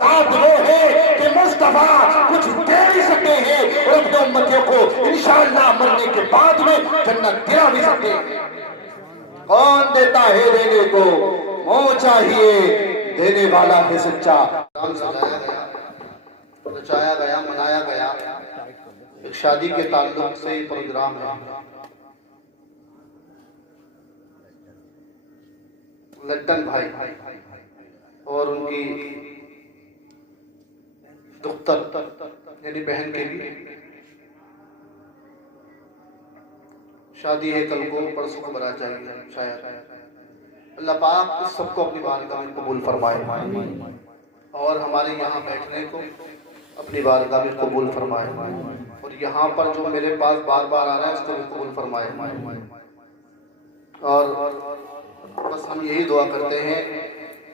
بات وہ ہے کہ مصطفیٰ کچھ دے بھی سکتے ہیں اور اپنے امتیوں کو انشاءاللہ مرنے کے بعد میں جنت دلا بھی سکتے ہیں۔ کون دیتا ہے دینے کو، منہ چاہیے دینے والا ہے سچا۔ سجایا گیا، رچایا گیا، منایا گیا، ایک شادی کے تعلق سے یہ پروگرام ہے۔ لٹن بھائی اور ان کی دختر یعنی بہن کے بھی شادی ہے، کل کو پرسوں کو برات جائے گی شاید۔ اللہ پاک اس سب کو اپنی بارگاہ میں قبول فرمائے اور ہمارے یہاں بیٹھنے کو اپنی بارگاہ میں قبول فرمائے اور یہاں پر جو میرے پاس بار بار آ رہا ہے اس کو بھی قبول فرمائے۔ اور بس ہم یہی دعا کرتے ہیں،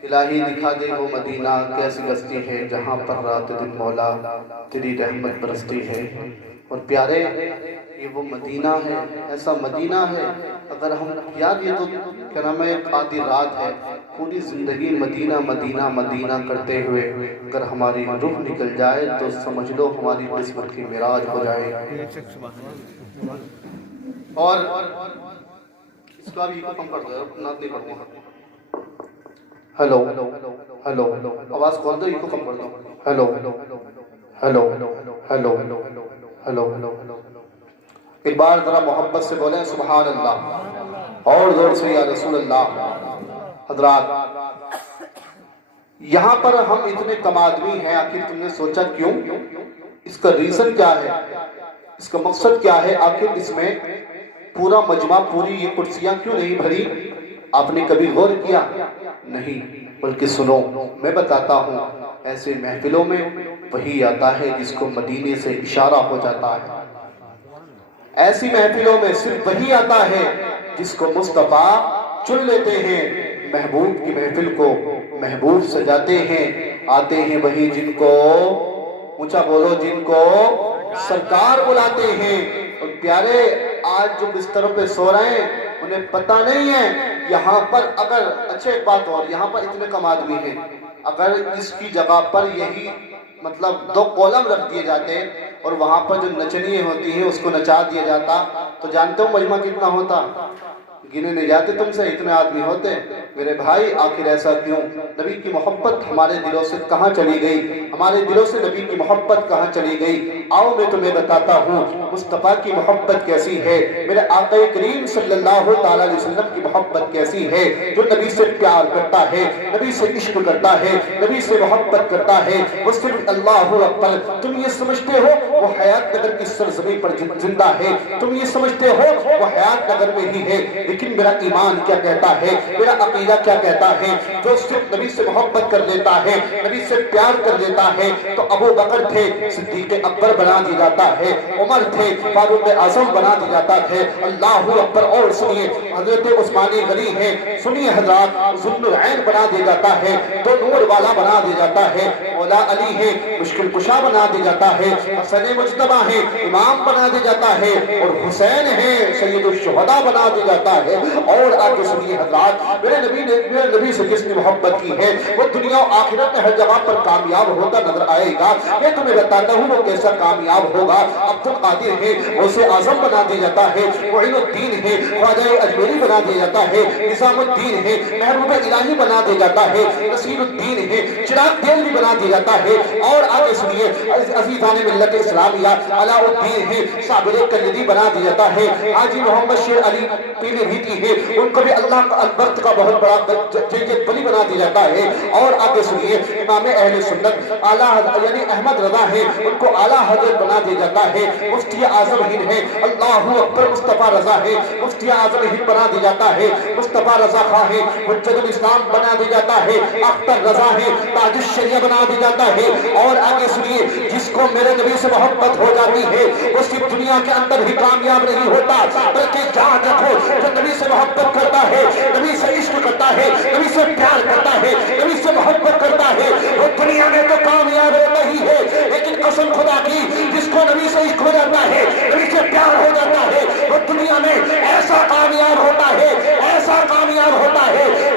الہی دکھا دے وہ مدینہ کیسی بستی ہے جہاں پر رات دن مولا تیری رحمت برستی ہے۔ اور پیارے یہ وہ مدینہ ہے، ایسا مدینہ ہے اگر ہم یاد، یہ تو کیا نام ہے آدھی رات ہے، پوری زندگی مدینہ مدینہ مدینہ کرتے ہوئے اگر ہماری روح نکل جائے تو سمجھ لو ہماری قسمت کی معراج ہو جائے۔ اور اس کا بھی کم کر دو، نات نہیں پڑھوں گا۔ ہیلو ہیلو آواز کھول دو، ایکو کم کر دو۔ ہیلو ہیلو ہیلو ہیلو ایک بار ذرا محبت سے بولیں سبحان اللہ، اور زور سے یا رسول اللہ۔ حضرات یہاں پر ہم اتنے کم آدمی ہیں، آخر تم نے سوچا کیوں؟ اس کا ریزن کیا ہے، اس کا مقصد کیا ہے؟ آخر اس میں پورا مجمع، پوری یہ کرسیاں کیوں نہیں بھری؟ آپ نے کبھی غور کیا؟ نہیں، بلکہ سنو میں بتاتا ہوں، ایسے محفلوں میں وہی آتا ہے جس کو مدینے سے اشارہ ہو جاتا ہے، ایسی محفلوں میں صرف وہی آتا ہے جس کو مصطفیٰ چن لیتے ہیں، محبوب کی محفل کو محبوب سجاتے ہیں، آتے ہیں وہی جن کو، اونچا بولو، جن کو سرکار بلاتے ہیں۔ اور پیارے آج جو بستروں پہ سو رہے ہیں انہیں پتہ نہیں ہے یہاں پر اگر، اچھا ایک بات اور، یہاں پر اتنے کم آدمی ہیں، اگر اس کی جگہ پر یہی مطلب 2 کولم رکھ دیے جاتے اور وہاں پر جو نچنیے ہوتی ہیں اس کو نچا دیا جاتا تو جانتے ہو مجمع کتنا ہوتا؟ گنے نہیں جاتے تم سے، اتنے آدمی ہوتے۔ میرے بھائی آخر ایسا کیوں؟ نبی کی محبت ہمارے دلوں سے کہاں چلی گئی؟ ہمارے دلوں سے نبی کی محبت کہاں چلی گئی؟ آؤ میں تمہیں بتاتا ہوں مصطفیٰ کی محبت کیسی ہے، میرے آقا کریم صلی اللہ تعالیٰ علیہ وسلم کی محبت کیسی ہے، جو نبی سے پیار کرتا ہے، نبی سے عشق کرتا ہے، نبی سے محبت کرتا ہے، وہ صرف اللہ اکبر۔ تم یہ سمجھتے ہو وہ حیات نگر کی سرزمین پر زندہ ہے، تم یہ سمجھتے ہو وہ حیات نگر میں ہی ہے، لیکن میرا ایمان کیا کہتا ہے، میرا عقیدہ کیا کہتا ہے؟ جو صرف نبی سے محبت کر لیتا ہے، نبی سے پیار کر لیتا ہے، تو ابو بکر تھے صدیق اکبر بنا دیا جاتا ہے، عمر تھے فاروق اعظم بنا دیا جاتا ہے، اللہ اکبر۔ اور سنیے حضرت عثمان غنی ہے، سنیے حضرات، ذو العین بنا دیا جاتا ہے، تو نور والا بنا دیا جاتا ہے، مولا علی ہے مشکل کشا بنا دیا جاتا ہے، حسن مجتبی ہے امام بنا دیا جاتا ہے، اور حسین ہے سید الشہداء بنا دیا جاتا ہے۔ اور آگے سنیے حضرات، میرے نبی سے جس نے محبت کی ہے وہ دنیا و آخرت میں ہر جگہ پر کامیاب ہوتا نظر آئے گا۔ میں تمہیں بتاتا ہوں وہ کیسا کامیاب ہوگا۔ عبد القادر ہے غوث اعظم بنا دیا جاتا ہے، معین الدین ہے خواجہ اجمیری بنا دیا جاتا ہے، نظام الدین ہے محبوب الہی بنا دیا جاتا ہے، نصیر الدین ہے چراغ دہلوی بنا دیا جاتا ہے۔ اور آگے سنیے عزیزان ملت اسلامیہ، علاء الدین ہے صابر کلدی بنا دیا جاتا ہے، حاجی محمد شیر علی پیلی بھیتی ہے ان کو بھی اللہ کا البرت کا بہت بڑا جیجت ولی بنا دیا جاتا ہے۔ اور آگے سنیے امام اہل سنت اعلیٰ یعنی احمد رضا ہے ان کو اعلیٰ حضرت بنا دیا جاتا ہے، مفتی اعظم ہند ہے اللہ اکبر مصطفیٰ رضا ہے مفتی اعظم ہند بنا دیا جاتا ہے، مصطفیٰ رضا خواہ ہے حجت الاسلام بنا دیا جاتا ہے، اختر رضا ہے تاج الشریعہ بنا دیا جاتا ہے۔ اور آگے سنیے جس کو میرے نبی سے محبت ہو جاتی ہے وہ صرف دنیا کے اندر ہی کامیاب نہیں ہوتا بلکہ جہاں دیکھو جو نبی سے محبت کرتا ہے، نبی سے عشق کرتا ہے، نبی سے پیار کرتا ہے، نبی سے محبت کرتا ہے، وہ دنیا میں تو کامیاب ہوتا ہی ہے، لیکن قسم خدا کی جس کو نبی سے عشق ہو جاتا ہے، نبی سے پیار ہو جاتا ہے، وہ دنیا میں ایسا کامیاب ہوتا ہے، ایسا کامیاب ہوتا ہے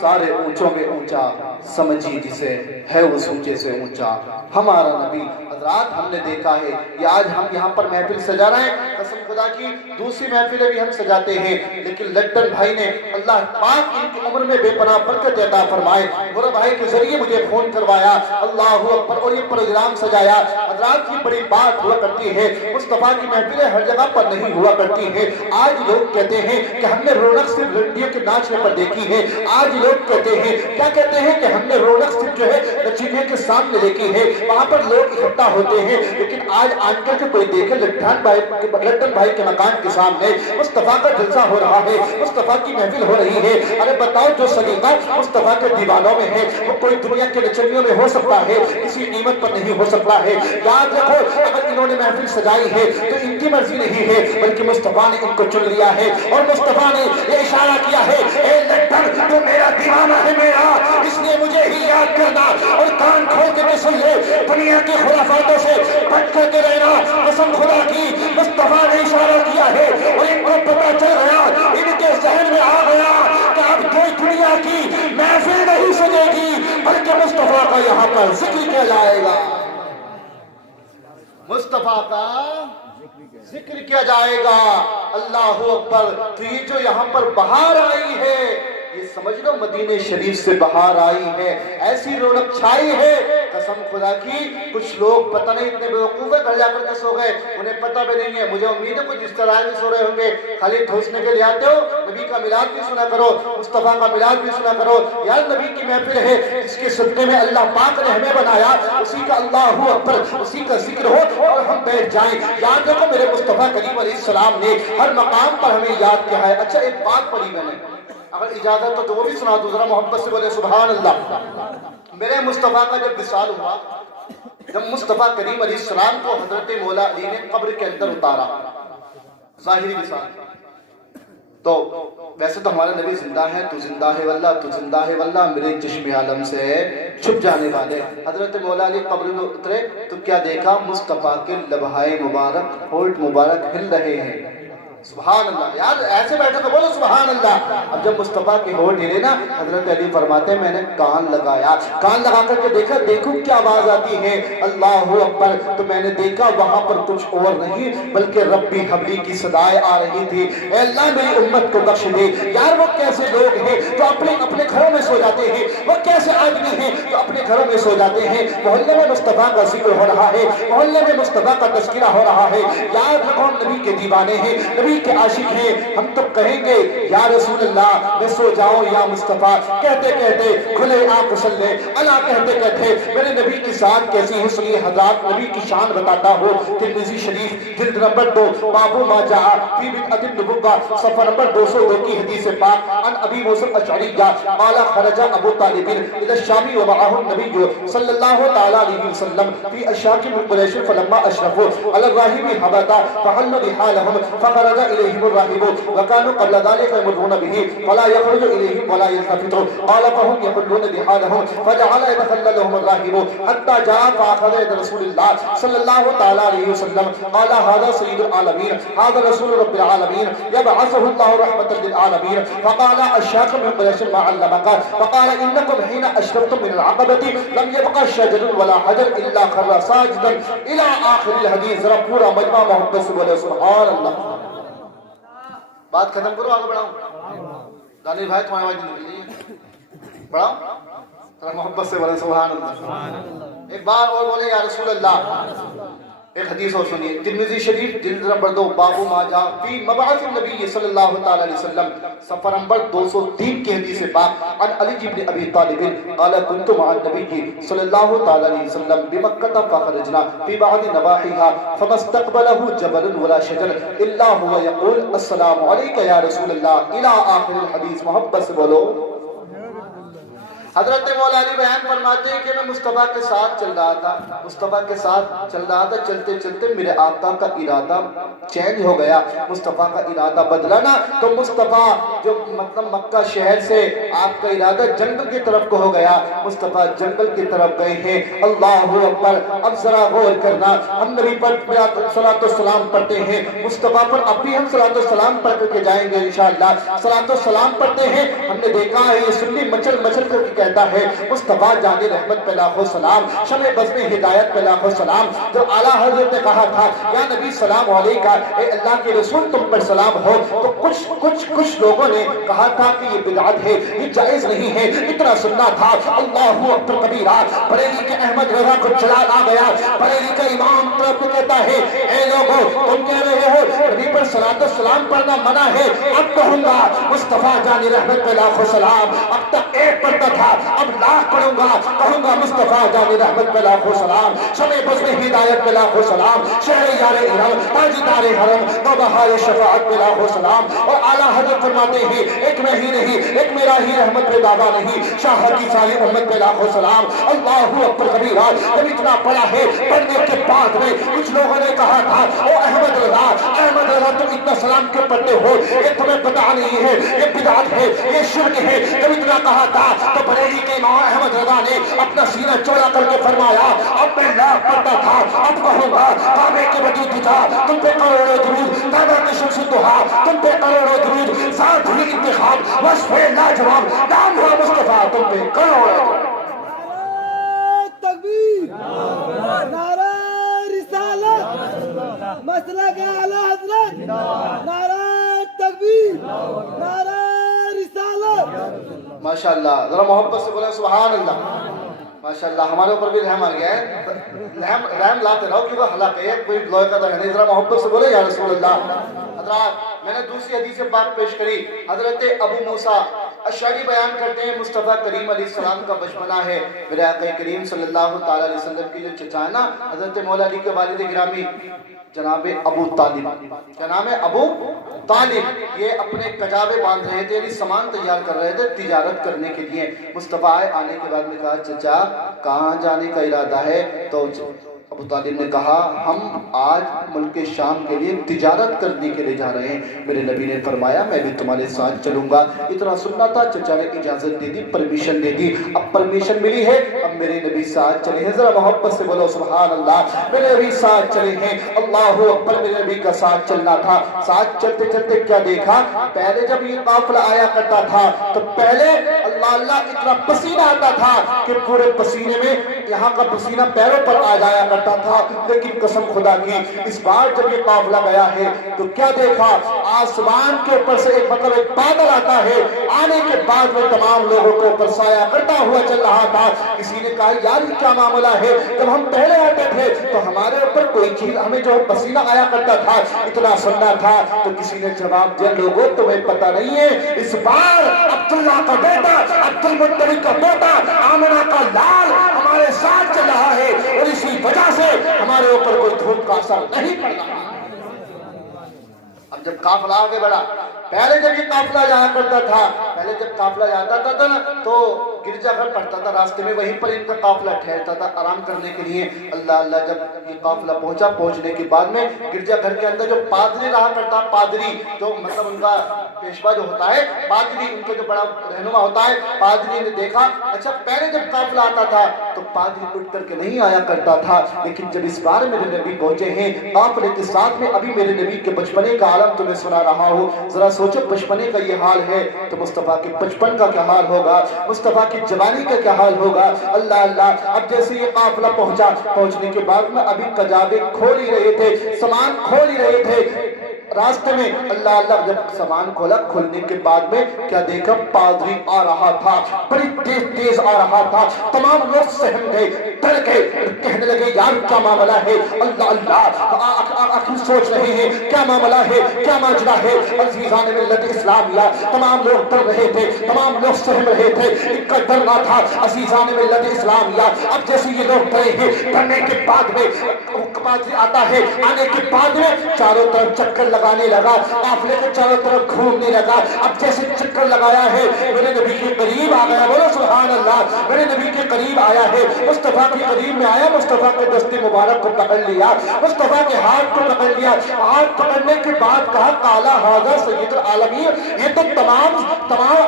سارے اونچوں میں اونچا سمجھی جسے ہے اس اونچے سے اونچا ہمارا نبی۔ حضرات ہم نے دیکھا ہے یہ آج ہم یہاں پر محفل سجا رہے ہیں، قسم خدا کی دوسری محفلیں بھی ہم سجاتے ہیں، لیکن لٹن بھائی نے اللہ پاک ان کی عمر میں بے پناہ برکت عطا فرمائے، غورا بھائی کے ذریعے مجھے فون کروایا، اللہ اکبر، اور یہ پروگرام سجایا۔ حضرات کی بڑی بات ہوا کرتی ہے، مصطفیٰ کی محفلیں ہر جگہ پر نہیں ہوا کرتی ہیں۔ آج لوگ کہتے ہیں کہ ہم نے رونق صرف رنڈیوں کے ناچنے پر دیکھی ہے، آج لوگ کہتے ہیں کیا کہتے ہیں کہ ہم نے رونق صرف جو ہے نچینے کے سامنے دیکھی ہے، وہاں پر لوگ اکٹھا ہوتے ہیں، لیکن آج کر کے کوئی دیکھے لٹن بھائی کے مکان کے سامنے مصطفیٰ کا جلسہ ہو رہا ہے، مصطفیٰ کی محفل ہو رہی ہے۔ ارے بتاؤ جو سلیقہ مصطفیٰ کے دیوانوں میں ہے وہ کوئی دنیا کے نچنیوں میں ہو سکتا ہے، کسی قیمت پر نہیں ہو سکتا ہے۔ یاد رکھو اگر انہوں نے محفل سجائی ہے تو ان کی مرضی نہیں ہے، بلکہ مصطفیٰ نے ان کو چن لیا ہے، اور مصطفیٰ نے یہ اشارہ کیا ہے اے لٹن تو میرا دیوانہ ہے میرا، اس لیے مجھے ہی یاد کرنا اور کان کھول کے سن لے، دنیا کے خرافاتوں سے بچ کر کے رہنا۔ قسم خدا کی مصطفیٰ نے اشارہ کیا ہے اور ان کو پتہ چل گیا، ان کے ذہن میں آ گیا کہ اب کوئی دنیا کی محفل نہیں سجے گی بلکہ مصطفیٰ کا یہاں پر ذکر کیا جائے گا، مصطفیٰ کا ذکر کیا جائے گا۔ اللہ اکبر۔ تو یہ جو یہاں پر بہار آئی ہے یہ سمجھ لو مدینہ شریف سے بہار آئی ہے، ایسی رونق چھائی ہے، قسم خدا کی کچھ لوگ پتہ نہیں اتنے بیوقوف ہے گھر جا کر کے سو گئے، انہیں پتہ بھی نہیں ہے، مجھے امید ہے کچھ اس طرح بھی سو رہے ہوں گے، خالی ٹھوسنے کے لیے آتے ہو، نبی کا میلاد بھی سنا کرو، مصطفیٰ کا میلاد بھی سنا کرو، یار نبی کی محفل ہے جس کے صدقے میں اللہ پاک نے ہمیں بنایا، اسی کا اللہ اکبر، اسی کا ذکر ہو اور ہم بیٹھ جائیں۔ یاد رکھو میرے مصطفیٰ کریم علیہ السلام نے ہر مقام پر ہمیں یاد کیا ہے۔ اچھا ایک بات پڑھی میں نے، اگر اجازت ہو تو وہ بھی سنا دو، ذرا محبت سے بولے سبحان اللہ۔ میرے مصطفیٰ کا جب وصال ہوا، جب مصطفیٰ کریم علیہ السلام کو حضرت مولا علی نے قبر کے اندر اتارا، ظاہری وصال، تو ویسے تو ہمارے نبی زندہ ہے، تو زندہ ہے واللہ، تو زندہ ہے واللہ، میرے چشم عالم سے چھپ جانے والے۔ حضرت مولا علی قبر میں اترے تو کیا دیکھا؟ مصطفیٰ کے لبہائے مبارک، ہونٹ مبارک ہل رہے ہیں۔ سبحان اللہ، یار ایسے بیٹھے تو بولو سبحان اللہ۔ اب جب مصطفیٰ کے ہونٹ ہلے نا، حضرت علی فرماتے ہیں میں نے کان لگایا، کان لگا کر کے دیکھا، دیکھو کیا آواز آتی ہے، اللہ اکبر، تو میں نے دیکھا وہاں پر کچھ اور نہیں بلکہ ربی حبلی کی صدائیں آ رہی تھی، اے اللہ میری امت کو بخش دے۔ یار وہ کیسے لوگ ہیں جو اپنے گھروں میں سو جاتے ہیں، وہ کیسے آدمی ہیں جو اپنے گھروں میں سو جاتے ہیں، محلے میں مصطفیٰ کا ذکر ہو رہا ہے، محلے میں مصطفیٰ کا تذکرہ ہو رہا ہے۔ یاد رکھو نبی کے دیوانے ہیں، نبی کے عاشق ہیں، ہم تو کہیں گے یا رسول اللہ میں سو جاؤں یا مصطفیٰ، کہتے کہتے کھلے آنکھ سلے اللہ، کہتے کہتے میرے نبی کی شان کیسی ہے سنیے حضرات، نبی کی شان بتاتا ہوں۔ ترمذی شریف جلد نمبر 2 باب ما جاء فی بدعۃ النبوہ صفحہ نمبر 202 کی حدیث پاک، عن ابی موسی الاشعری قال خرج ابو طالب الى الشام ومعه النبي صلی اللہ تعالی علیہ وسلم فی اشاک من قریش فلما اشرفوا على الراهب حبتا فحل بحالهم فخرج إليهم الراهب وكانوا قبل ذلك يمرون به فلا يخرج إليهم ولا يلتفت، قال فهم يحلون بحالهم فجعل يتخلى لهم الراهب حتى جاء فأخذ يد رسول الله صلى الله تعالى عليه وسلم قال هذا سيد العالمين، هذا رسول رب العالمين يبعثه الله رحمة للعالمين، فقال الشاك من قريش ما علمك، فقال إنكم حين أشرفتم من العقبة لم يبقى شجر ولا حجر إلا خر ساجدا إلى آخر الحديث۔ ذرا پورا مجمع محبت سے بولے سبحان اللہ۔ بات ختم کرو، آگے بڑھاؤں؟ دانش بھائی تمہاری آواز نہیں نکلی، بڑھاؤں ذرا محبت سے بولے سبحان اللہ۔ ایک بار اور بولے یا رسول اللہ۔ ایک حدیث اور سنیے، ترمذی شریف جلد نمبر 2 باب ما جاء فی مبعث النبی صلی اللہ تعالی علیہ وسلم صفحہ نمبر 203 کی حدیث پاک، عن علی بن ابی طالب قال كنت مع النبي صلی اللہ تعالی علیہ وسلم بمکہ فخرجنا فی بعض نواحیها فما استقبله جبل ولا شجر الا هو يقول السلام علیک یا رسول اللہ الى آخر الحدیث۔ محبت سے بولو۔ حضرت مولا علی بیان فرماتے ہیں کہ میں مصطفیٰ کے ساتھ چل رہا تھا، مصطفیٰ کے ساتھ چل رہا تھا، چلتے چلتے میرے آقا کا ارادہ چینج ہو گیا، مصطفیٰ کا ارادہ بدلا نا، تو مصطفیٰ جو مطلب مکہ شہر سے آپ کا ارادہ جنگل کی طرف کو ہو گیا، مصطفیٰ جنگل کی طرف گئے ہیں۔ اللہ اکبر، اب ذرا غور کرنا، ہم نبی پر صلاۃ والسلام پڑھتے ہیں، مصطفیٰ پر اب بھی ہم صلاۃ والسلام پڑھ کر کے جائیں گے انشاءاللہ۔ صلاۃ والسلام پڑھتے ہیں، ہم نے دیکھا ہے یہ سنی مچل مچل کر کہتا ہے مصطفیٰ جان رحمت پہ لاکھوں سلام، شمع بزم ہدایت پہ لاکھوں سلام۔ جب اعلیٰ حضرت نے کہا تھا یا نبی سلام علیکہ، اے اللہ کے رسول تم پر سلام ہو، تو کچھ لوگوں نے کہا تھا کہ یہ بدعت ہے، یہ جائز نہیں ہے، اتنا سننا تھا۔ اللہ اکبر کبیرہ، بریلی کے احمد رضا کو جلال آ گیا، بریلی کا امام طرف کو کہتا ہے اے لوگوں تم کہہ رہے ہو نبی پر صلاۃ السلام پڑھنا منع ہے، اب کہوں گا مصطفیٰ جان رحمت پہ لاکھوں سلام، اب تک ایک پڑھتا تھا اب لاکھ پڑھوں گا، کہوں گا مصطفیٰ جان رحمت پہ لاکھوں سلام، شمع بزم ہدایت پہ لاکھوں سلام، شہر یار ارم تاجدار حرم نوبہار شفاعت پہ لاکھوں سلام۔ اور اعلیٰ حضرت فرماتے ہیں ایک میں ہی نہیں، ایک میرا ہی رحمت پہ دعویٰ نہیں، شاہ کی ساری امت پہ لاکھوں سلام۔ اللہ اکبر کبیرہ، جب اتنا پڑھا ہے، پڑھنے کے بعد میں کچھ لوگوں نے کہا تھا او احمد رضا تم اتنا سلام کیوں پڑھتے ہو، یہ تمہیں پتہ نہیں ہے، یہ بدعت ہے، یہ شرک ہے۔ جب اتنا کہا تھا تو بریلی کے امام احمد رضا نے اپنا سینہ چوڑا کر کے فرمایا اب میں لاکھ پڑھتا تھا اب کہوں گا کعبے کے وجود تھا تم پہ کروڑوں درود، کعبہ کے شمس دہا تم پہ کروڑوں درود، ساتھ ہوئی انتخاب وصف لاجواب، نام ہوا مصطفیٰ تم پہ کروڑوں درود۔ تکبیر، نعرہ رسالت، مسلک اعلیٰ حضرت، نعرہ تکبیر، نعرہ رسالت۔ ماشاءاللہ، ذرا محبت سے بولیں سبحان اللہ۔ ماشاءاللہ، ہمارے اوپر بھی رحم آ گیا ہے، رحم لاتے رہو کیونکہ حلق ہے، کوئی لوہے کا تو ہے نہیں، ذرا محبت سے بولیں یا رسول اللہ۔ حضرات، میں نے دوسری حدیث پاک پیش کری، حضرت ابو موسیٰ اشعری بیان کرتے ہیں مصطفیٰ کریم علیہ السلام کا بچپنا ہے، میرے آقا کریم صلی اللہ تعالیٰ علیہ وسلم کی جو چچا ہے نا حضرت مولا علی کے والد گرامی جناب ابو طالب، جناب ابو طالب، یہ اپنے کجاوے باندھ رہے تھے، یعنی سامان تیار کر رہے تھے تجارت کرنے کے لیے۔ مصطفیٰ آنے کے بعد میں کہا چچا کہاں جانے کا ارادہ ہے؟ تو ابو طالب نے کہا ہم آج ملک شام کے لیے تجارت کرنے کے لیے جا رہے ہیں۔ میرے نبی نے فرمایا میں بھی تمہارے ساتھ چلوں گا۔ اتنا سننا تھا، چچا نے اجازت دے دی، پرمیشن دے دی، اب پرمیشن ملی ہے، اب میرے نبی ساتھ چلے ہیں۔ ذرا محبت سے بولو سبحان اللہ، میرے نبی ساتھ چلے ہیں۔ اللہ اکبر، میرے نبی کا ساتھ چلنا تھا۔ ساتھ چلتے چلتے کیا دیکھا، پہلے جب یہ قافلہ آیا کرتا تھا تو پہلے اللہ اللہ اتنا پسینہ آتا تھا کہ پورے پسینے میں یہاں کا پسینہ پیروں پر آ جایا کرتا تھا، لیکن قسم خدا کی اس بار جب یہ قافلہ گیا ہے تو کیا دیکھا، آسمان کے اوپر سے ایک بادل آتا ہے، آنے کے بعد میں تمام لوگوں کو اوپر سایہ کرتا ہوا چل رہا تھا۔ کسی نے کہا یار یہ کیا معاملہ ہے، جب ہم پہلے آتے تھے تو ہمارے اوپر کوئی چیز ہمیں جو پسینہ آیا کرتا تھا، اتنا سننا تھا۔ تو کسی نے جواب دیا لوگوں تمہیں پتہ نہیں ہے، اس بار عبداللہ کا بیٹا، عبد المطلب کا بیٹا، آمنہ کا لال ہمارے ساتھ چل رہا ہے اور اسی وجہ سے ہمارے اوپر کوئی دھوپ کا اثر نہیں پڑ رہا۔ اب جب قافلہ آگے بڑھا، پہلے جب یہ قافلہ جایا کرتا تھا، پہلے جب قافلہ جاتا تھا نا تو گرجا گھر پڑتا تھا راستے میں، وہیں پر ان کا قافلہ ٹھہرتا تھا آرام کرنے کے لیے۔ اللہ اللہ، جب یہ قافلہ پہنچا، پہنچنے کے بعد میں گرجا گھر کے اندر جو پادری رہا کرتا، پادری جو مطلب ان کا پیشوا جو ہوتا ہے، پادری ان کو جو بڑا رہنما ہوتا ہے، پادری نے دیکھا اچھا پہلے جب قافلہ آتا تھا تو پادری اٹھ کر کے نہیں آیا کرتا تھا، لیکن جب اس بار میرے نبی پہنچے ہیں قافلے کے ساتھ میں، ابھی میرے نبی کے بچپنے کا عالم تمہیں سنا رہا ہوں، ذرا سوچو بچپنے کا یہ حال ہے تو مصطفیٰ کے بچپن کا کیا حال ہوگا، مصطفیٰ کی جوانی کا کیا حال ہوگا۔ اللہ اللہ، اب جیسے یہ قافلہ پہنچا، پہنچنے کے بعد میں ابھی کجاوے کھول ہی رہے تھے، سامان کھول ہی رہے تھے راستے میں۔ اللہ اللہ، جب سامان کھولا، کھولنے کے بعد میں کیا دیکھا، پادری آ رہا تھا، بڑی تیز تیز آ رہا تھا، تمام لوگ سہم گئے، ڈر گئے، کہنے لگے یار کیا معاملہ ہے، اللہ اللہ آخر سوچ رہے ہیں کیا معاملہ ہے، کیا ماجرا ہے۔ عزیزان ملت اسلامیہ، تمام لوگ ڈر رہے تھے، تمام لوگ سہم رہے تھے، ان کا ڈرنا تھا۔ عزیزان ملت اسلامیہ، اب جیسے یہ لوگ ڈرے ہیں، ڈرنے کے بعد میں آتا ہے، آنے کے بعد میں چاروں طرف چکر لگانے لگا، قافلے کے چاروں طرف گھومنے لگا۔ اب جیسے چکر لگایا ہے، میرے نبی کے قریب آ گیا، بولو سبحان اللہ، میرے نبی کے قریب آیا ہے، مصطفیٰ کے قریب میں آیا، مصطفیٰ کے دست مبارک کو پکڑ لیا، مصطفیٰ کے ہاتھ کو پکڑ لیا۔ ہاتھ پکڑنے کے بعد کہا قالا ھذا سید العالمین، یہ تو تمام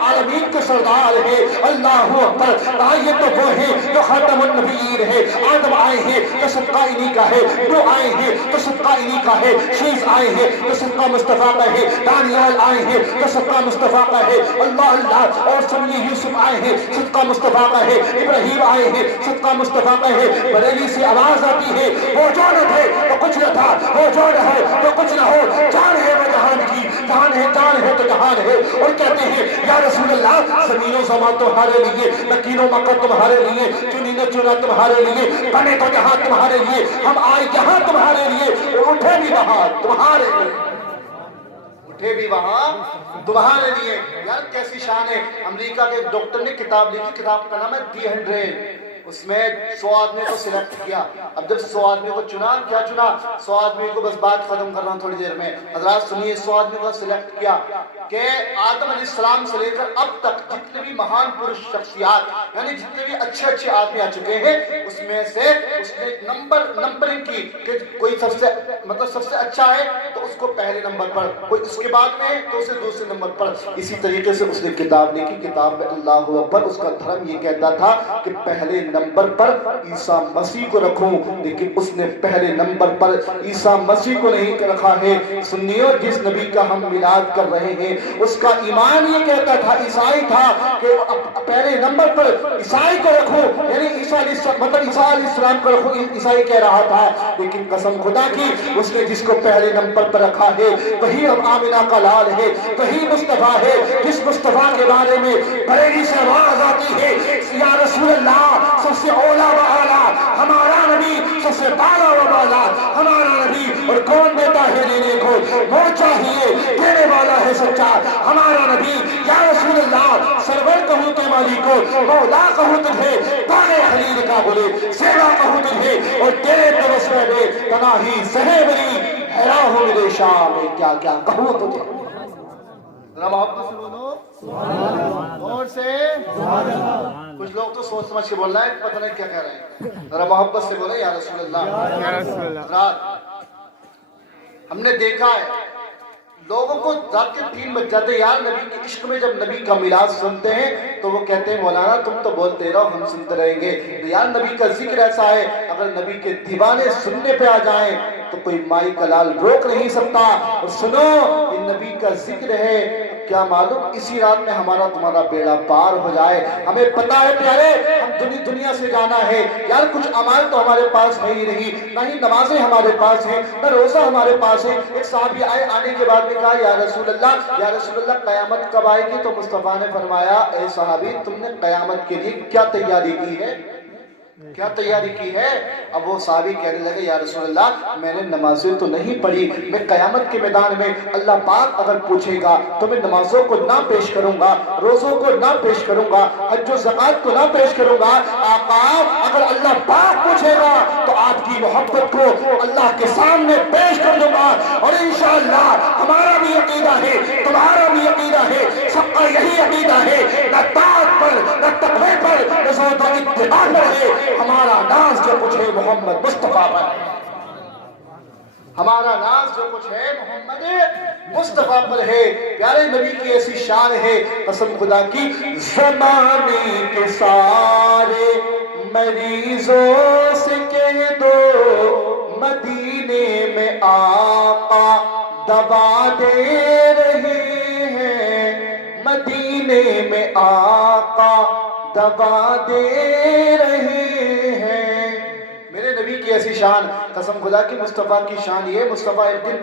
عالمین کے سردار ہے، اللہ اکبر۔ کہا یہ تو وہ ہے جو خاتم النبیین ہے، آدم آئے ہیں تو صدقہ انہی کا ہے، نوح آئے ہیں تو صدقہ انہی کا ہے، شیس آئے ہیں تو صدقہ مصطفیٰ کا ہے، دانیال آئے ہیں تو صدقہ مصطفیٰ کا ہے، اللہ اللہ۔ اور سنیے یوسف آئے ہیں صدقہ مصطفیٰ کا ہے، ابراہیم آئے ہیں صدقہ مصطفیٰ کا ہے۔ بریلی سے آواز آتی ہے، وہ جو نہ تھے تو کچھ نہ تھا، وہ جو نہ ہے تو کچھ نہ ہو، جان ہے وہ جہان کی، جان ہے تو جہان ہے۔ اور کہتے ہیں یا رسول اللہ زمین و زمان تمہارے لیے، مکین و مکر تمہارے لیے، چنی نہ چنا تمہارے لیے، بنے تو جہاں تمہارے لیے، ہم آئے یہاں تمہارے لیے، اور اٹھے بھی وہاں تمہارے لیے، اٹھے بھی وہاں تمہارے لیے۔ یار کیسی شان ہے۔ امریکہ کے ایک ڈاکٹر نے کتاب لکھی، کتاب کا نام ہے دی 100۔ اس میں 100 آدمی کو سلیکٹ کیا۔ اب جب 100 آدمی کو چنا، کیا چنا؟ 100 آدمی کو، بس بات ختم کر رہا ہوں تھوڑی دیر میں، حضرات سنیے، 100 آدمی کو سلیکٹ کیا کہ آدم علیہ السلام سے لے کر اب تک جتنے بھی مہان پرش شخصیات، یعنی جتنے بھی اچھے آدمی آ چکے ہیں، اس میں سے اس نے نمبرنگ کی کہ کوئی سب سے اچھا ہے تو اس کو پہلے نمبر پر، کوئی اس کے بعد میں ہے تو اسے دوسرے نمبر پر۔ اسی طریقے سے اس نے کتاب لکھی، کتاب میں اللہ اکبر، اس کا دھرم یہ کہتا تھا کہ پہلے نمبر پر عیسیٰ مسیح کو رکھوں، لیکن اس نے پہلے نمبر پر عیسیٰ مسیح کو نہیں رکھا ہے۔ سنیو، جس نبی کا ہم میلاد کر رہے ہیں اس کا ایمان یہ کہتا تھا، عیسائی تھا، کہ پہلے نمبر پر عیسائی کو رکھوں، یعنی عیسیٰ علیہ السلام کو رکھوں، عیسائی کہہ رہا تھا۔ لیکن قسم خدا کی، اس نے جس کو پہلے نمبر پر رکھا ہے وہی اب آمنہ کا لال ہے، وہی مصطفیٰ ہے، جس مصطفیٰ کے بارے میں بریلی سے آواز آتی ہے یا رسول اللہ سب سے اولا و اعلیٰ ہمارا نبی، سب سے بالا و بالا ہمارا نبی، اور کون دیتا ہے دینے کو، وہ چاہیے دینے والا ہے سچا ہمارا نبی۔ یا رسول اللہ سرور کہوں کے مالک کو، مولا کہوں تجھے، تانے خلیل کا بولے سیوا کہوں تجھے، اور تیرے تبصرے میں تناہی سہے بری، حیران ہو میرے شام میں کیا کیا کہوں تجھے۔ ذرا محبت سے بولو اور سے، کچھ لوگ تو سوچ سمجھ کے بول رہا ہے، پتہ نہیں کیا کہہ رہے ہیں۔ ذرا محبت سے بولے یا رسول اللہ۔ رات ہم نے دیکھا ہے لوگوں کو رات کے 3 بج جاتے، یار نبی کے عشق میں جب نبی کا میلاد سنتے ہیں تو وہ کہتے ہیں مولانا تم تو بولتے رہو، ہم سنتے رہیں گے۔ یار نبی کا ذکر ایسا ہے، اگر نبی کے دیوانے سننے پہ آ جائیں تو کوئی مائی کا لال روک نہیں سکتا۔ اور سنو، یہ نبی کا ذکر ہے، کیا معلوم اسی رات میں ہمارا تمہارا بیڑا پار ہو جائے۔ ہمیں پتا ہے پیارے، ہم دنیا سے جانا ہے، یار کچھ اعمال تو ہمارے پاس ہے ہی نہیں، نہ ہی نمازیں ہمارے پاس ہیں، نہ روزہ ہمارے پاس ہے۔ ایک صحابی آنے کے بعد میں کہا یا رسول اللہ قیامت کب آئے گی؟ تو مصطفیٰ نے فرمایا اے صحابی تم نے قیامت کے لیے کیا تیاری کی ہے؟ کیا تیاری کی ہے؟ اب وہ صحابی کہنے لگے یا رسول اللہ میں نے نمازیں تو نہیں پڑھی، میں قیامت کے میدان میں اللہ پاک اگر پوچھے گا تو میں نمازوں کو نہ پیش کروں گا، روزوں کو نہ پیش کروں گا، حج و زکات کو نہ پیش کروں گا۔ آقا اگر اللہ پاک پوچھے گا تو آپ کی محبت کو اللہ کے سامنے پیش کر دوں گا۔ اور انشاءاللہ ہمارا بھی عقیدہ ہے، تمہارا بھی عقیدہ ہے، سب کا یہی عقیدہ ہے، نہ طاعت پر نہ تقوی پر نہ ذوق و اتباع پر ہے، ہمارا ناز جو کچھ ہے محمد مصطفیٰ پر ہے، ہمارا ناز جو کچھ ہے محمد مصطفیٰ پر ہے۔ پیارے نبی کی ایسی شان ہے، قسم خدا کی، زمانے کے سارے مریضوں سے کہہ دو مدینے میں آقا دوا دے رہے ہیں، مدینے میں آقا دوا دے رہے ہیں۔ میرے نبی کی ایسی شان، قسم خدا کی، مصطفیٰ کی شان یہ، مصطفیٰ ایک دن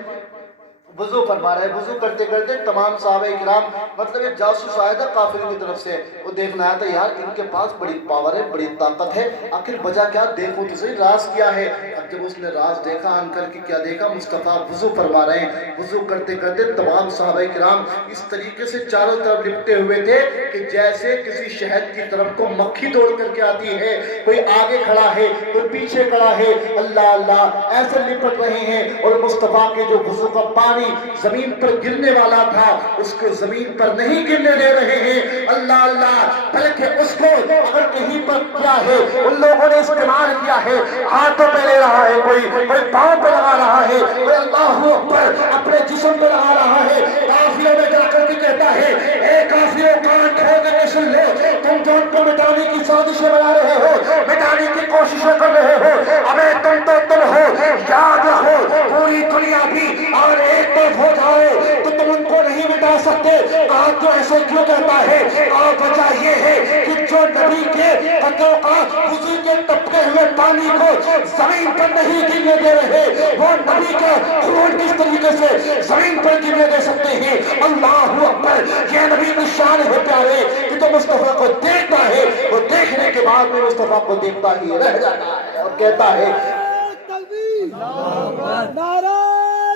وضو فرما رہے ہیں، وضو کرتے کرتے تمام صحابہ کرام، مطلب ایک جاسوس آیا تھا کافروں کی طرف سے، وہ دیکھنا آیا تھا یار ان کے پاس بڑی پاور ہے، بڑی طاقت ہے، آخر وجہ کیا، دیکھو تو صحیح راز کیا ہے۔ اب جب اس نے راز دیکھا انکل کی، کیا دیکھا، مصطفیٰ وضو فرما رہے ہیں، وضو کرتے کرتے تمام صحابہ کرام اس طریقے سے چاروں طرف لپٹے ہوئے تھے کہ جیسے کسی شہد کی طرف کو مکھی دوڑ کر کے آتی ہے، کوئی آگے کھڑا ہے کوئی پیچھے کھڑا ہے، اللہ اللہ ایسے لپٹ رہے ہیں، اور مصطفیٰ کے جو وضو کا پانی زمین پر گرنے والا تھا اس کو زمین پر نہیں گرنے دے رہے ہیں، اللہ اللہ، بلکہ اس کو اگر کہیں پر کیا ہے ان لوگوں نے استعمال کیا ہے، ہاتھوں پہ لے رہا ہے، کوئی پاؤں پہ لگا رہا ہے، کوئی اللہ اکبر اپنے جسم پہ لگا رہا ہے، کافروں میں جا کر کے کہتا ہے اے کافروں کان کھول کے سن لو، تم جو ان کو مٹانے کی سازشیں بنا رہے ہو، مٹانے کی کوششیں کر رہے ہو، ابے تم تو تم ہو، یاد رکھو پوری دنیا بھی اور ایک طرف ہو جائے تو تم ان کو نہیں مٹا سکتے۔ آج تو ایسے کیوں کہتا ہے، اور وجہ یہ ہے کہ جو نبی کے قدموں کا وضو کے ٹپکے ہوئے پانی کو زمین پر نہیں گرنے دے رہے، وہ نبی کا خون کس طریقے سے زمین پر گرنے دے سکتے ہیں۔ اللہ اکبر، یہ نبی کی شان ہے پیارے کہ تو مصطفیٰ کو دیکھتا ہے، وہ دیکھنے کے بعد میں مصطفیٰ کو دیکھتا ہی رہ جاتا ہے اور کہتا ہے تکبیر، نعرہ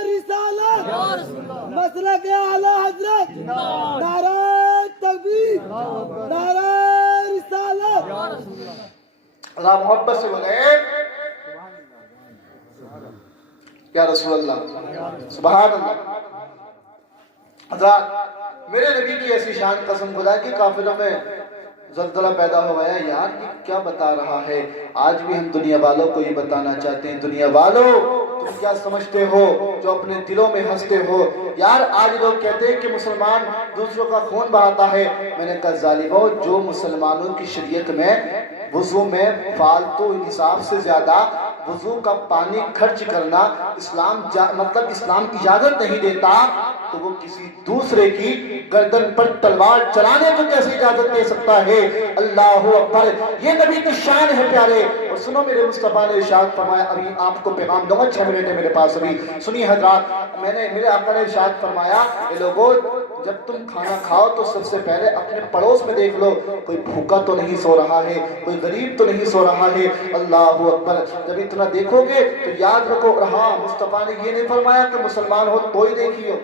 رسالت، مسلک اعلی حضرت، نعرہ تکبیر، نعرہ رسالت۔ اللہ محبت سے بولے یا رسول اللہ، سبحان اللہ۔ حضرات میرے نبی کی ایسی شان، قسم خدا کی کافروں میں زلزلہ پیدا ہو گیا، یار یہ کیا بتا رہا ہے۔ آج بھی ہم دنیا والوں کو یہ بتانا چاہتے ہیں، دنیا والوں تم کیا سمجھتے ہو جو اپنے دلوں میں ہنستے ہو؟ یار آج لوگ کہتے ہیں کہ مسلمان دوسروں کا خون بہاتا ہے، میں نے کہا ظالمو، جو مسلمانوں کی شریعت میں وضو میں فالتو حساب سے زیادہ وضو کا پانی خرچ کرنا اسلام مطلب اسلام اجازت نہیں دیتا، تو وہ کسی دوسرے کی گردن پر تلوار چلانے کو کیسے اجازت دے سکتا ہے؟ اللہ اکبر، یہ نبی کی شان ہے پیارے۔ اور سنو میرے مصطفیٰ نے ارشاد فرمایا، ابھی آپ کو پیغام دوں گا، 6 منٹ ہے میرے پاس ابھی، سنیے حضرات، میرے آقا نے ارشاد فرمایا کہ لوگوں جب تم کھانا کھاؤ تو سب سے پہلے اپنے پڑوس میں دیکھ لو کوئی بھوکا تو نہیں سو رہا ہے، کوئی غریب تو نہیں سو رہا ہے۔ اللہ اکبر، جب اتنا دیکھو گے تو یاد رکھو، ہاں مصطفیٰ نے یہ نہیں فرمایا کہ مسلمان ہو تو ہی دیکھیو،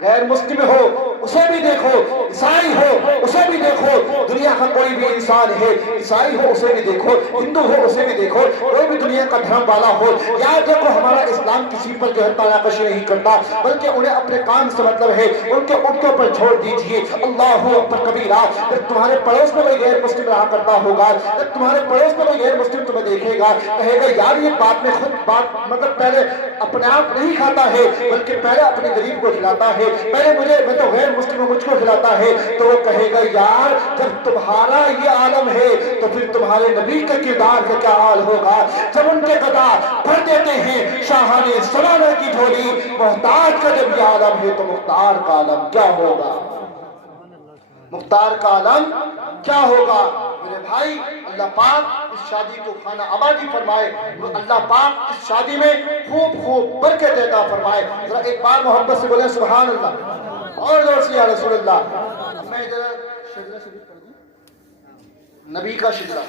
غیر مسلم ہو اسے بھی دیکھو، عیسائی ہو اسے بھی دیکھو، دنیا کا کوئی بھی انسان ہے، عیسائی ہو اسے بھی دیکھو، ہندو ہو اسے بھی دیکھو، کوئی بھی دنیا کا دھرم والا ہو، یاد رکھو ہمارا اسلام کسی پر جو ہے تناقضی نہیں کرتا، بلکہ انہیں اپنے کام سے مطلب ہے، ان کے اٹھوں پر چھوڑ دیجئے۔ اللہ اکبر کبیرہ، جب تمہارے پڑوس میں کوئی غیر مسلم رہا کرتا ہوگا، جب تمہارے پڑوس میں کوئی غیر مسلم تمہیں دیکھے گا، کہے گا یار یہ بات میں خود بات مطلب پہلے اپنے آپ نہیں کھاتا ہے، بلکہ پہلے اپنے غریب کو کھلاتا ہے، پہلے میں تو غیر مسلم ہوں مجھ کو کھلاتا ہے، تو وہ کہے گا یار جب تمہارا یہ عالم ہے تو پھر تمہارے نبی کا کردار کا کیا حال ہوگا، جب ان کے گدا بھر دیتے ہیں شاہانے سلانہ کی جھولی، محتاج کا جب یہ عالم ہے تو مختار کا عالم کیا ہوگا، مختار کا عالم کیا ہوگا۔ میرے بھائی اللہ پاک اس شادی کو خانہ آبادی فرمائے، اللہ پاک اس شادی میں خوب خوب برکت عطا فرمائے۔ ذرا ایک بار محبت سے بولیں سبحان اللہ، اور زور سے یا رسول اللہ۔ میں ذرا شجرہ شریف پڑھ دوں، نبی کا شجرہ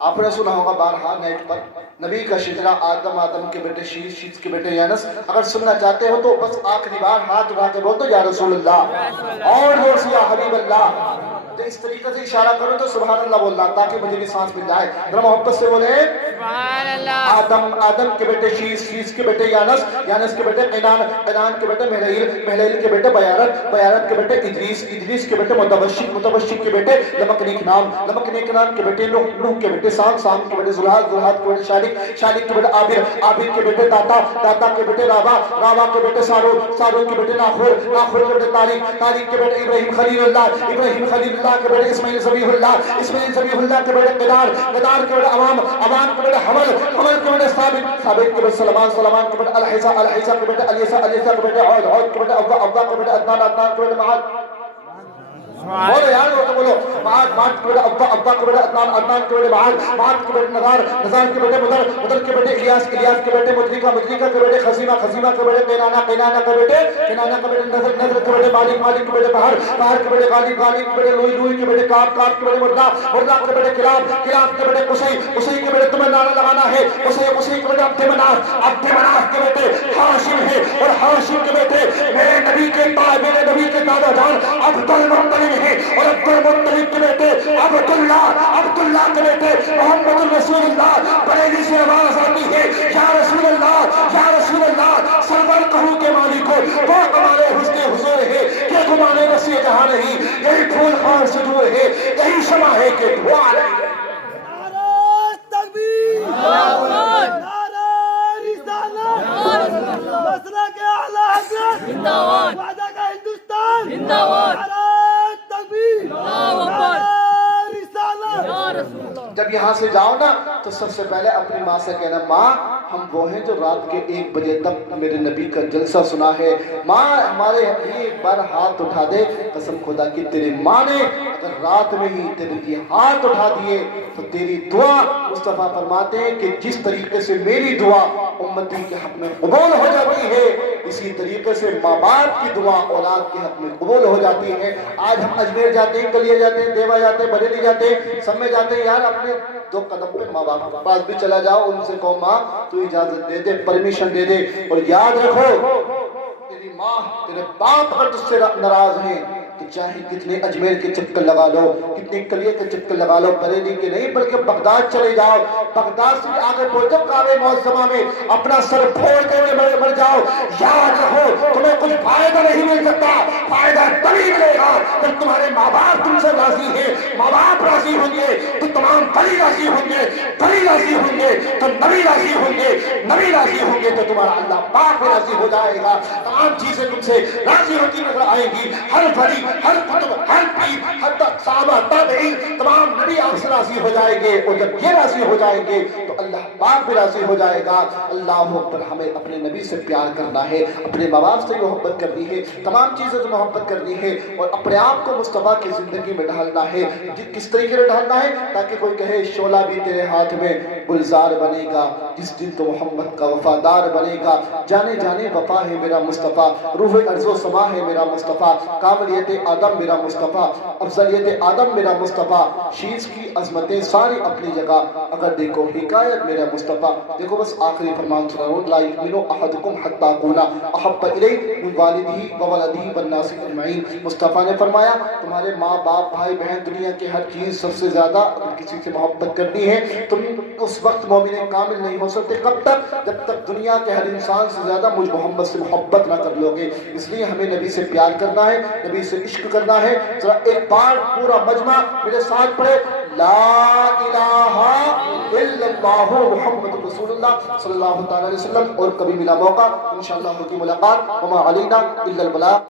آپ نے سنا ہوگا بارہا نیٹ پر، نبی کا شجرہ، آدم کے بیٹے شیش، شیش کے بیٹے یانس۔ اگر سننا چاہتے ہو تو بس آخری بار ہاتھ اٹھا کے بول دو یا رسول اللہ، اور زور سے یا حبیب اللہ۔ تو اس طریقے سے اشارہ کرو تو سبحان اللہ بولنا تاکہ مجھے بھی سانس مل جائے۔ ذرا محبت سے بولے سبحان اللہ۔ آدم کے بیٹے شیش، شیش کے بیٹے یانس، یانس کے بیٹے قینان، قینان کے بیٹے مہلئیل، مہلئیل کے بیٹے بیارت، بیارت کے بیٹے ادریس، ادریس کے بیٹے متوشق، متوشق کے بیٹے لمکنیکنام، لمکنیکنام کے بیٹے نوح، نوح کے بیٹے سام، سام کے بیٹے زلحاد، زلحاد کے بیٹے شالک، شالک کے بیٹے عابر، عابر کے بیٹے داتا، داتا کے بیٹے راوا، راوا کے بیٹے سارون، سارون کے بیٹے ناخور، ناخور کے بیٹے تاریخ، تاریخ کے بیٹے ابراہیم خلیل اللہ، ابراہیم خلیل اللہ کے بیٹے اسماعیل ذبیح اللہ، اسماعیل ذبیح اللہ کے بیٹے قدار، قدار کے بیٹے عوام، عوام کے بیٹے حمل، حمل کے بیٹے ثابت، ثابت کے بیٹے سلمان، سلمان کے بیٹے الحیسہ، الحیسہ کے بیٹے الیسہ، الیسہ کے بیٹے عود، عود کے بیٹے عوض، عوض کے بیٹے عدنان، عدنان کے بیٹے معاذ۔ بولو یار وہ تو بولو معاذ کے بیٹے ابا کے بیٹے عدنان کے بیٹے معاذ کے بیٹے نزار کے بیٹے مدر کے بیٹے الیاس کے بیٹے مدرکہ کے بیٹے خزیمہ کے بیٹے قینانہ کے بیٹے نظر کے بیٹے مالک کے بیٹے بہر کے بیٹے غالب کے بیٹے لوئی کے بیٹے کاب کے بیٹے مردا کے بیٹے کلاب کے بیٹے قصی کے بیٹے تمہیں نعرہ لگانا ہے قصی کے بیٹے عبد مناف کے بیٹے ہاشم ہے اور ہاشم کے بیٹے میرے نبی کے دادا جان عبد المطلب ہے اور عبد المطلب کے بیٹے عبداللہ کے بیٹے محمد الرسول اللہ بریلی سے آواز آتی ہے یا رسول اللہ سرور کہوں کے مالک ہو وہ ہمارے حسن حضور ہے کہ گمانے نسی جہاں نہیں یہی پھول خان سے دور ہے یہی شمع ہے کہ دعا نہیں نعرہ تکبیر نعرہ رسالت مسلک اعلی حضرت وعدہ کا ہندوستان نعرہ تکبیر نعرہ رسالت جب یہاں سے جاؤ نا تو سب سے پہلے اپنی ماں سے کہنا ماں ہم وہ ہیں جو رات کے 1 بجے تک میرے نبی کا جلسہ سنا ہے ماں ہمارے ایک بار ہاتھ اٹھا دے قسم خدا کی تیری ماں نے اگر رات میں ہی تیرے لیے ہاتھ اٹھا دیے تو تیری دعا مصطفیٰ فرماتے ہیں کہ جس طریقے سے میری دعا امتی کے حق میں قبول ہو جاتی ہے اسی طریقے سے ماں باپ کی دعا اولاد کے حق میں قبول ہو جاتی ہے آج ہم اجمیر جاتے ہیں کلیہ جاتے ہیں دیوا جاتے ہیں بریلی جاتے ہیں سب میں جاتے ہیں یار اپنے 2 قدم پہ ماں باپ کے پاس بھی چلا جاؤ ان سے کہو ماں تو اجازت دے دے پرمیشن دے دے اور یاد رکھو تیری ماں تیرے باپ اگر تجھ سے ناراض ہیں تو چاہے کتنے اجمیر کے چکر لگا لو کتنے کلیے کے چکر لگا لو بریلی کے نہیں بلکہ بغداد چلے جاؤ بغداد سے آگے پہنچو کعبہ معظمہ میں اپنا سر پھوڑ کے مر جاؤ یاد رکھو تمہیں کچھ فائدہ نہیں مل سکتا فائدہ تبھی ملے گا جب تمہارے ماں باپ تم سے راضی ہیں ماں باپ راضی ہوں گے تو تمام ولی راضی ہوں گے ولی راضی ہوں گے تو نبی راضی ہوں گے نبی راضی ہوں گے تو تمہارا اللہ پاک بھی راضی ہو جائے گا تمام چیزیں تم سے راضی ہوتی نظر آئیں گی ہر ولی ہر کتب ہر پیر ہر صحابہ تابعین تمام نبی آپ سے راضی ہو جائیں گے اور جب یہ راضی ہو جائیں گے تو اللہ پاک بھی راضی ہو جائے گا اللہ اکبر ہمیں اپنے نبی سے پیار کرنا ہے اپنے ماں باپ سے محبت کرنی ہے تمام چیزوں سے محبت کرنی ہے اور اپنے آپ کو مصطفیٰ کی زندگی میں ڈھالنا ہے کس طریقے سے ڈھالنا ہے تاکہ کوئی کہے شعلہ بھی تیرے ہاتھ میں گلزار بنے گا جس دن تو محمد کا وفادار بنے گا جانے جانے وفا ہے میرا مصطفیٰ روح ارض و سما ہے میرا مصطفیٰ کاملیت آدم میرا مصطفیٰ افضلیت آدم میرا مصطفیٰ شیز کی عظمتیں ساری اپنی جگہ اگر دیکھو حکایت میرا مصطفیٰ دیکھو بس آخری فرمان سنا رہا ہوں لا یؤمن احدکم حتی اکون احب الیہ من والدہ وولدہ والناس اجمعین مصطفیٰ نے فرمایا تمہارے ماں باپ بھائی بہن دنیا کے ہر چیز سب سے زیادہ اگر کسی سے محبت کرنی ہے تم اس وقت مومن کامل نہیں ہو سکتے کب تک جب تک دنیا کے ہر انسان سے زیادہ مجھ محمد سے محبت نہ کر لو گے اس لیے ہمیں نبی سے پیار کرنا ہے نبی سے عشق کرنا ہے ذرا ایک بار پورا مجمع میرے ساتھ پڑھے لا الہ الا اللہ محمد رسول اللہ صلی اللہ علیہ وسلم اور کبھی ملا موقع انشاءاللہ ہوگی ملاقات وما علینا الا البلاغ